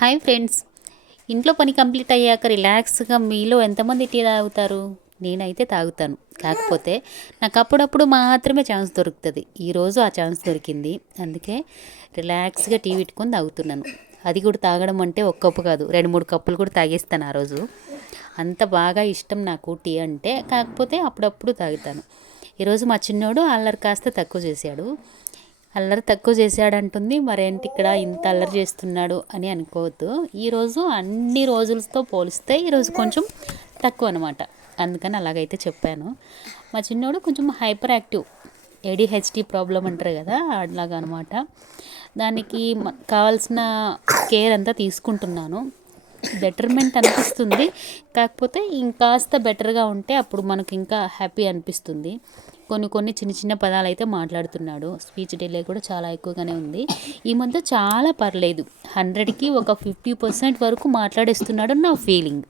Hi friends. ఇంట్లో పని complete అయ్యాక రిలాక్స్గా మీలో ఎంతమంది టీ తాగుతారు? నేనైతే తాగుతాను. కాకపోతే నాకు అప్పుడప్పుడు మాత్రమే ఛాన్స్ దొరుకుతుంది. ఈరోజు ఆ ఛాన్స్ దొరికింది. అందుకే రిలాక్స్గా టీ పెట్టుకొని తాగుతున్నాను. అది కూడా తాగడం అంటే ఒక కప్పు కాదు, 2-3 కప్పులు కూడా తాగేస్తాను ఆ రోజు. అంత బాగా ఇష్టం నాకు టీ అంటే. కాకపోతే అప్పుడప్పుడు తాగుతాను. ఈరోజు మా చిన్నోడు అల్లరి కాస్త తక్కువ చేశాడు. అల్లరి తక్కువ చేశాడంటుంది. మరేంటి ఇక్కడ ఇంత అల్లరి చేస్తున్నాడు అని అనుకోవద్దు. ఈరోజు అన్ని రోజులతో పోలిస్తే ఈరోజు కొంచెం తక్కువ అనమాట. అందుకని అలాగైతే చెప్పాను. మా చిన్నోడు కొంచెం హైపర్ యాక్టివ్, ఏడిహెచ్డి ప్రాబ్లం అంటారు కదా, అలాగా అనమాట. దానికి కావాల్సిన కేర్ అంతా తీసుకుంటున్నాను. బెటర్మెంట్ అనిపిస్తుంది. కాకపోతే ఇంకాస్త బెటర్గా ఉంటే అప్పుడు మనకు ఇంకా హ్యాపీ అనిపిస్తుంది. కొన్ని చిన్న చిన్న పదాలు అయితే మాట్లాడుతున్నాడు. స్పీచ్ డిలే కూడా చాలా ఎక్కువగానే ఉంది. ఈ మధ్య చాలా పర్లేదు, 100కి ఒక 50% వరకు మాట్లాడేస్తున్నాడు నా ఫీలింగ్.